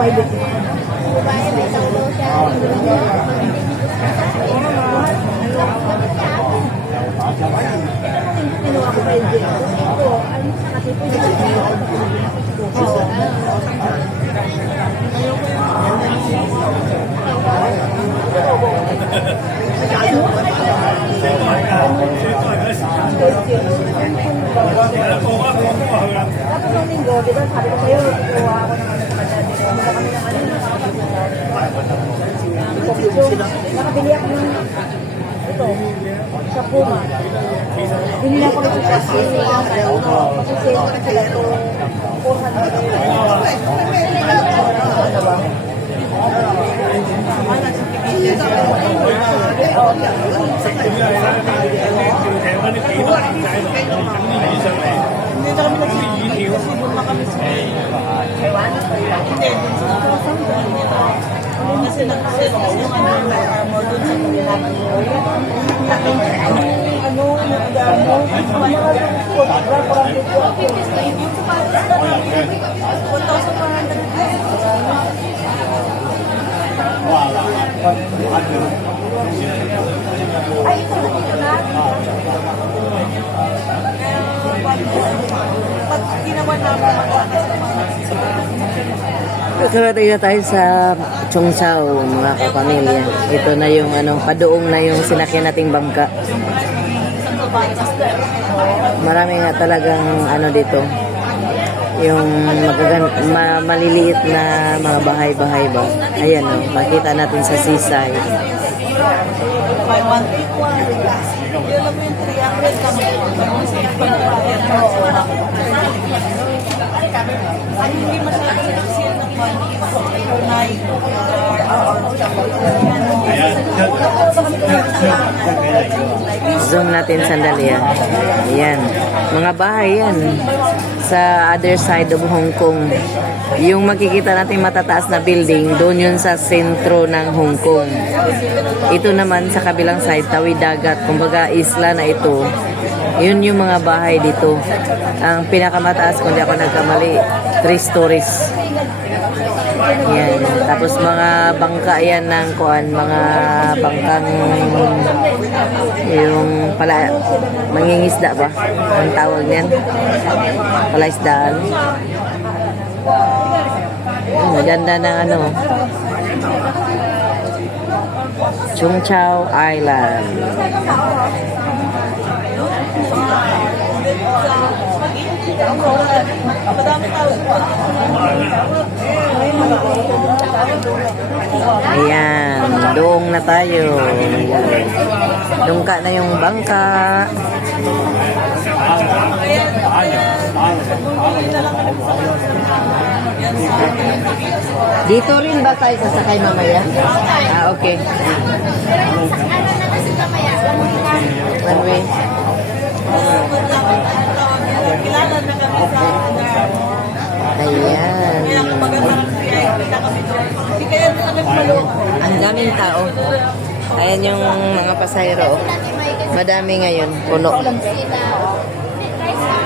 may dito. Babae, may taulo siya. Kinuha ko pa yung dito. Ito, ano sa kasi po tapos ng linggo, di ba sabi ko sa'yo, kukuha ako ng ano sa kanya. Kukuha kami ng ano. Nakabili ako ng ito, sa Puma. Binili ako ng sa Puma. Kasi sale ko na sila ito. 400. Ano ba? Hindi na kami nag-iihiw. Kasi doon na kami sa Taiwan. Hindi, doon sa kasi nag-sell kasi yung ano more doon sa kanilang ano, nagdamo, mga food, parang dito ako. 1,400. Ay, ito na. Pag ginawa namin Nakarating na tayo sa Chongsao, mga kapamilya. Ito na yung padoong na yung sinakyan nating bangka. Marami nga talagang dito. Yung maliliit na mga bahay-bahay ba. Ayan makita natin sa seaside. Zoom natin sandali yan. Ayan. Mga bahay yan. Sa other side of Hong Kong. Yung makikita natin matataas na building, doon yun sa sentro ng Hong Kong. Ito naman sa kabilang side, tawid dagat. Kumbaga isla na ito. Yun yung mga bahay dito. Ang pinakamataas, kung di ako nagkamali, 3 stories. Yan. Tapos mga bangka yan ng mga bangkang yung mangingisda ba? Ang tawag niyan? Palaisdaan. Maganda ng Chongsao Island. Ayan, doong na tayo. Dungka na yung bangka. Dito rin ba tayo sasakay mamaya? Okay. One way. Ayan. Ang daming tao. Ayan yung mga pasahero. Madami ngayon. Puno.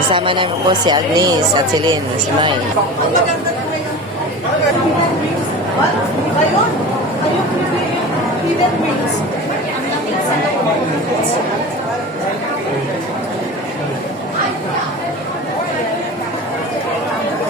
Kasama namin po si Agnes at si Lynn, si May.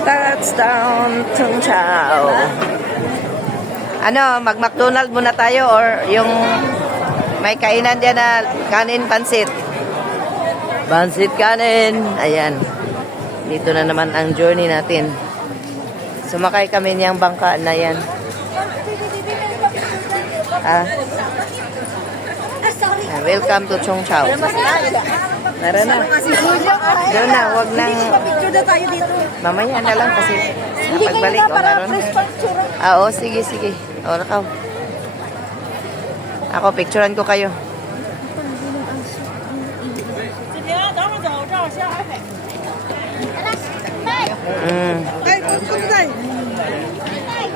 Touchdown, Chongsao. Mag-McDonald's muna tayo or yung may kainan dyan na kanin pansit. Pansit kanin. Ayan. Dito na naman ang journey natin. Sumakay kami niyang bangka na yan. Welcome to Chongsao. Tara na. Doon na, wag nang... Mamaya na lang kasi pagbalik o naroon. Oo, sige. O, nakaw. Ako, picturean ko kayo.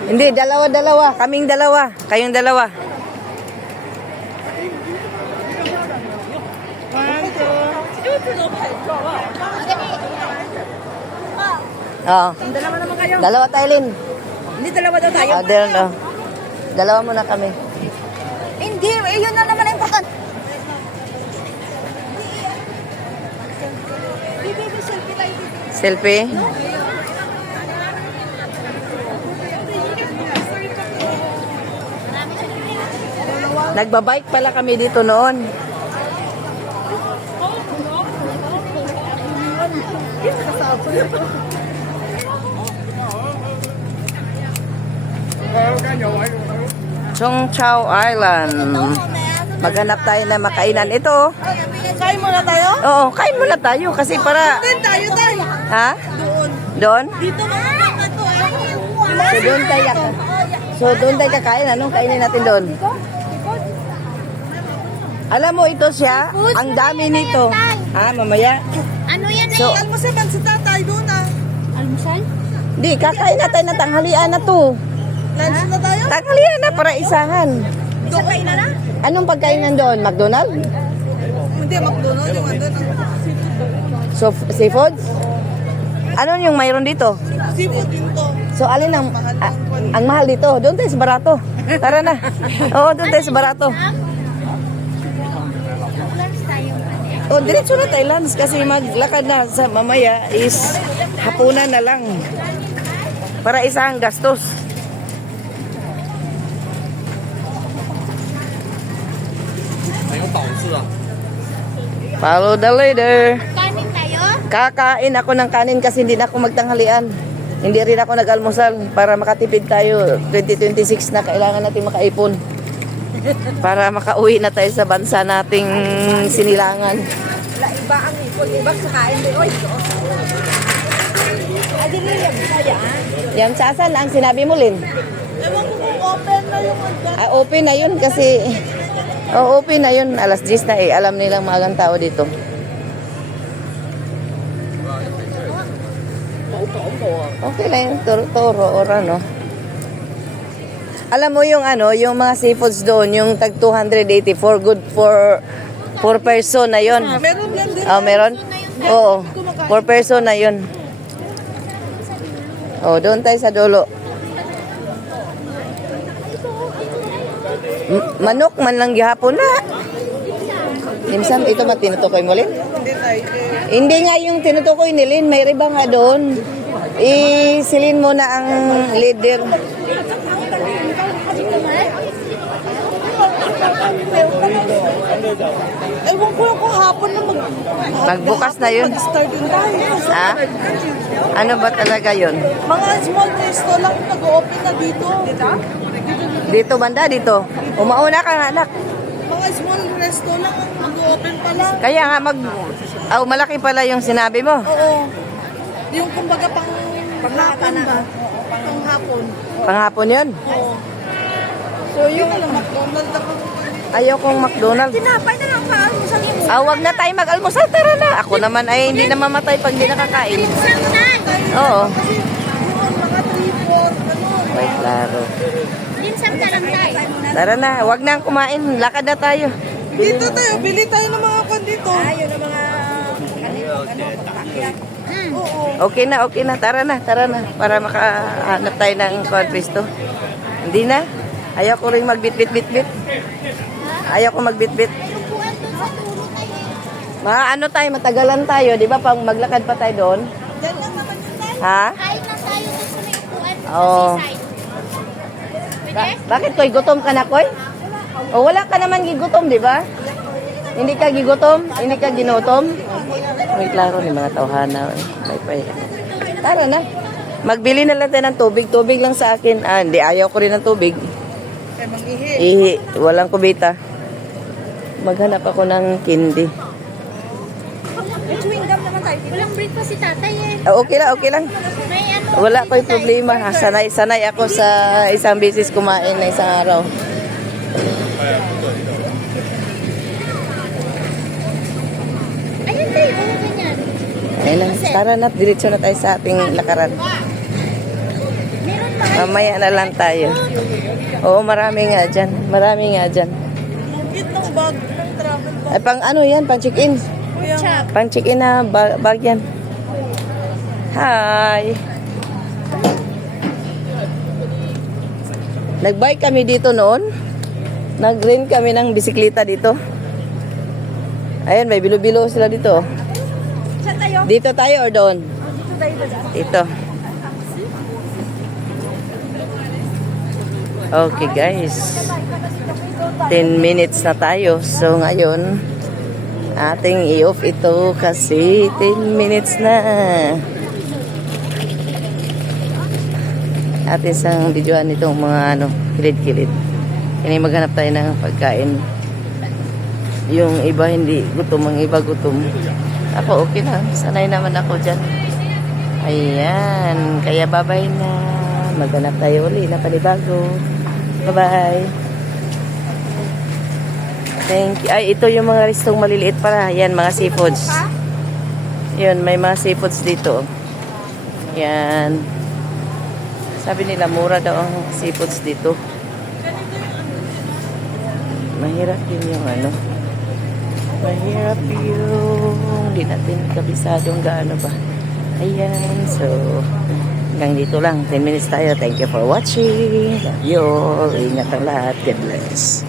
Hindi, dalawa. Kaming dalawa. Kayong dalawa. Oo. Dalawa naman kayo. Dalawa tayo, Lynn. Hindi, dalawa daw tayo. There, no. Dalawa muna kami. Hindi, yun na naman ang important. Selfie? Nagbabike pala kami dito noon. Chong Chao Island. Maghanap tayo na makainan. Ito. Kain muna tayo? Oo, kain muna tayo kasi para... Tayo. Ha? Doon? Dito mga to. So doon tayo. So doon tayo kakain. Anong kainin natin doon? Alam mo ito siya, ang dami nito. Ha, mamaya? Ano yan So, Almusal man si tatay doon ah. Almusal? di, kakain na tayo na tanghalian na to. Lunch na tayo? Tanghalian na para isahan. Isa pa ina na? Anong pagkainan doon? McDonald? Hindi, McDonald's yung andun. So, seafoods? Ano yung mayroon dito? Seafood din to. So, alin ang mahal dito? Doon tayo sa barato. Tara na. Oo, doon tayo sa barato. Lunch tayo. O, diretso na tayo lunch kasi maglakad na sa mamaya is hapunan na lang. Para isang gastos. Follow the leader. Kanin tayo? Kakain ako ng kanin kasi hindi na ako magtanghalian. Hindi rin ako nag-almusal para makatipid tayo. 2026 na kailangan natin makaipon. Para makauwi na tayo sa bansa nating sinilangan. Iba ang ipon. Iba sa kain din. Oy, Adi Lilian, kaya Yan, saan ang sinabi mo, Lin? ewan ko kung open na yung Open na yun kasi... Oh, open na yun. Alas 10 na eh. Alam nilang magang tao dito. Okay lang yung toro or ano. Alam mo yung ano, yung mga seafoods doon, yung tag 284, good for 4 person na yun. Meron yan din. Oh, meron? Oo. 4 person na yun. Oh, doon tayo sa dulo. Manok man lang gihapon na. Minsan, ito ba tinutukoy mo, Lin? Hindi tayo. Hindi nga yung tinutukoy ni Lin, may riba nga doon. Isilin mo na ang leader. Ewan ko yung kung hapon na Magbukas na yun. Mag-start din tayo. Ha? Ano ba talaga yun? Mga small resto lang nag-open na dito. Dito banda, dito. Umauna ka nga, anak. Mga small resto lang ang nag-open pa lang. Kaya nga malaki pala yung sinabi mo. Oo. Yung kumbaga panghapon ba? Panghapon. Panghapon yun. Oo. So yung McDonald's ako. Ayaw kong McDonald's. Tinapay na lang pa sa limo. Wag na tayo mag-almusal. Tara na. Ako naman ay hindi na mamatay pag hindi nakakain. Samnan! Oo. Kasi yun, mga 3-4, ganun. Ay, klaro. Linsam ka lang tayo. Tara na. Wag na kumain. Lakad na tayo. Dito tayo, bili tayo ng mga kon dito. Ayun ang mga... Okay na. Tara na. Para makahanap tayo ng pwesto. Hindi na. Ayaw ko rin magbit-bit-bit-bit. Ayaw ko magbit-bit. Upuan doon sa turo tayo. Ano tayo, matagalan tayo. Di ba pag maglakad pa tayo doon? Diyan lang naman yun tayo. Ha? Kain na tayo doon sa may upuan doon Oo. sa seaside. Pwede? Bakit koy? Gutom ka na, koy? O wala ka naman gigutom, di ba? Hindi ka gigutom? Hindi ka ginutom? May klaro ni mga tawhana. Pay. Tara na. Magbili na lang tayo ng tubig. Tubig lang sa akin. Hindi. Ayaw ko rin ng tubig. Eh, mag-ihi. Ihi. Walang kubita. Maghanap ako ng kindi. May chewing gum naman tayo. Walang breakfast si tatay eh. Okay lang. May ano? Wala ko yung problema. Sanay ako sa isang beses kumain na isang araw. Ayun tayo. Oo, ganyan. Ayun lang. Tara na. Diretso na tayo sa ating lakaran. Meron pa. Mamaya na lang tayo. Oo, marami nga dyan. Mungkit ng bag ng travel bag. Ay, pang ano yan? Pang check-in. Kuya nga. Pang check-in na bag yan. Hi. Nag-bike kami dito noon. Nag-rent kami ng bisikleta dito. Ayan, may bilo-bilo sila dito. Saan tayo? Dito tayo or doon? Dito tayo ba dyan? Dito. Okay guys. 10 minutes na tayo. So ngayon, ating i-off ito kasi 10 minutes na. Atin sang videoan itong mga kilid-kilid. Kaya maghanap tayo ng pagkain. Yung iba hindi gutom, ang iba gutom. Ako okay lang. Sanay naman ako dyan. Ayan. Kaya bye-bye na. Maghanap tayo uli na panibago. Bye-bye. Thank you. Ay, ito yung mga restong maliliit para. Yan, mga seafoods. Yun, may mga seafoods dito. Yan. Sabi nila, mura daw ang seafoods dito. Mahirap din yung mahirap yung hindi natin kabisadong gaano ba. Ayan, so hanggang dito lang. 10 minutes tayo. Thank you for watching. Love you all. Ingat ang lahat. God bless.